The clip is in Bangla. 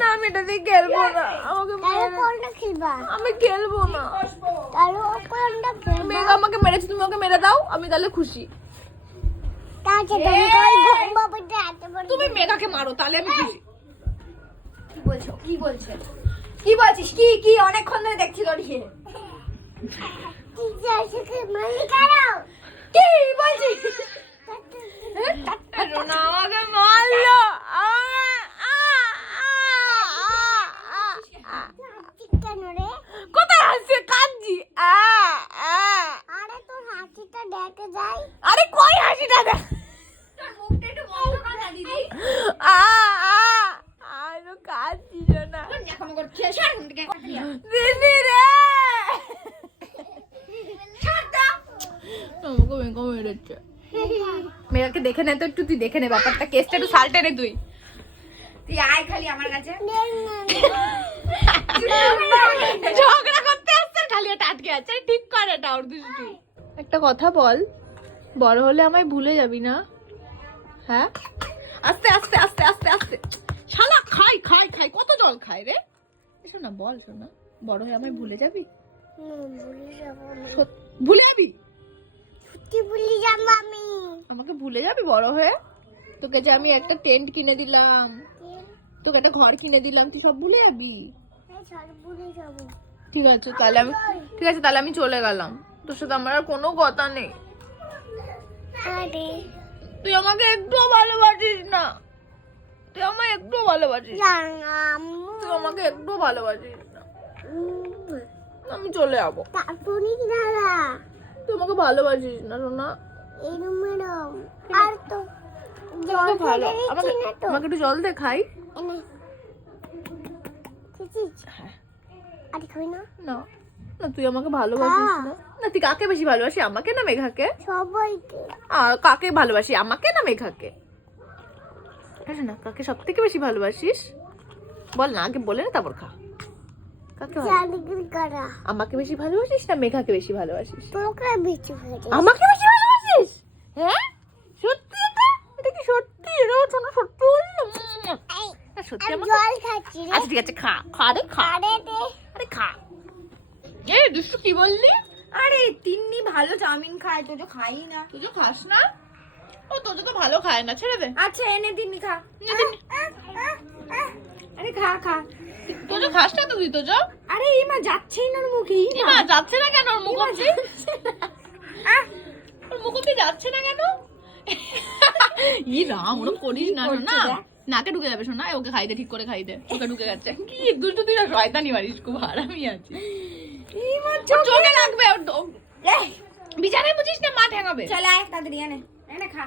না আমি এটা দিয়ে খেলব না। আমাকে আমি খেলব না। মেঘ আমাকে মেরেছে তুমি মেরে দাও আমি তাহলে খুশি। তুমি মেঘাকে মারো তাহলে আমি খুশি। কি বলছো? কি বলছো? কি বলছিস? কি কি? অনেকক্ষণ ধরে দেখছি লড়িয়ে কি যাচ্ছে মারি দিদি রে আমাকে মেঘা মেরেছে মেঘাকে দেখে নে তো একটু তুই দেখে নে ব্যাপারটা। কেসটা একটু সালটে নে তুই। তুই আয় খালি আমার কাছে। ঝগড়া করতে আসছে খালি এটা আটকে আছে। ঠিক কর এটা ওর দুষ্টু। একটা কথা বল বড় হলে আমায় ভুলে যাবি না? হ্যাঁ? আস্তে আস্তে আস্তে আস্তে আস্তে। শালা খাই খাই খাই কত জল খাই রে? শোনা বল শোনা বড় হয়ে আমায় ভুলে যাবি? ভুলে যাব ভুলে যাবি? সত্যি ভুলে যাব আমি। আমাকে ভুলে যাবি বড় হয়ে? তোকে যে আমি একটা টেন্ট কিনে দিলাম। তোকে একটা ঘর কিনে দিলাম তুই সব ভুলে যাবি? যাব। ঠিক আছে তাহলে আমি ঠিক আছে তাহলে আমি চলে গেলাম। তোর সাথে আমার আর কোনো কথা নেই। তুই আমাকে একটুও ভালোবাসিস না। তুই আমায় একটু ভালোবাসিস না। তুই আমাকে একটুও ভালোবাসিস না। আমি চলে যাব। তারপরে দাদা? তুই আমাকে ভালোবাসিস না সোনা। এরম আর তো জল আমাকে ভালো। আমাকে একটু জল দে খাই। খেয়েছিস? না? না। না তুই আমাকে ভালোবাসিস না। না তুই কাকে বেশি ভালোবাসি আমাকে না মেঘাকে? সবাইকে। আর কাকে ভালোবাসি আমাকে না মেঘাকে? না কাকে সব থেকে বেশি ভালোবাসিস? বল না আগে বলে না তারপর খা। কাকে আমাকে বেশি ভালোবাসিস না মেঘাকে বেশি ভালোবাসিস? তোকে বেশি ফেলে আমাকে বেশি ভালোবাসিস? হ্যাঁ? সত্যি এটা? এটা কি সত্যি? এটা শোনো সত্যি বললাম সত্যি আমি আমাকে জল খাচ্ছি আচ্ছা ঠিক আছে খা খা রে খা। আরে দে। আরে খা। এ দুষ্টু কি বললি? আরে তিন্নি ভালো চাউমিন খায় তো যে খাই না। তুই তো খাস না? ও তোজো তো ভালো খায় না ছেড়ে দে। আচ্ছা এনে তিন্নি খা। আরে খা খা। তোজো খাস না তো তুই তোজো আরে এই মা যাচ্ছেই না ওর মুখে ইমা যাচ্ছে না কেন ওর মুখ? অব্দি ওর মুখ যাচ্ছে না কেন? ই রাম ওরকম করিস না না। নাকে ঢুকে যাবে শোনা ওকে খাইতে ঠিক করে খাইতে ওকে ঢুকে গেছে। কি দুষ্টু তুই না শয়তানি মারিস খুব হারামি আছিস। এই মা ওর চোখে লাগবে ওর বিছানায় বুঝিস না মা ঠেঙাবে চলে আয় তাড়াতাড়ি এনে। এনে খা।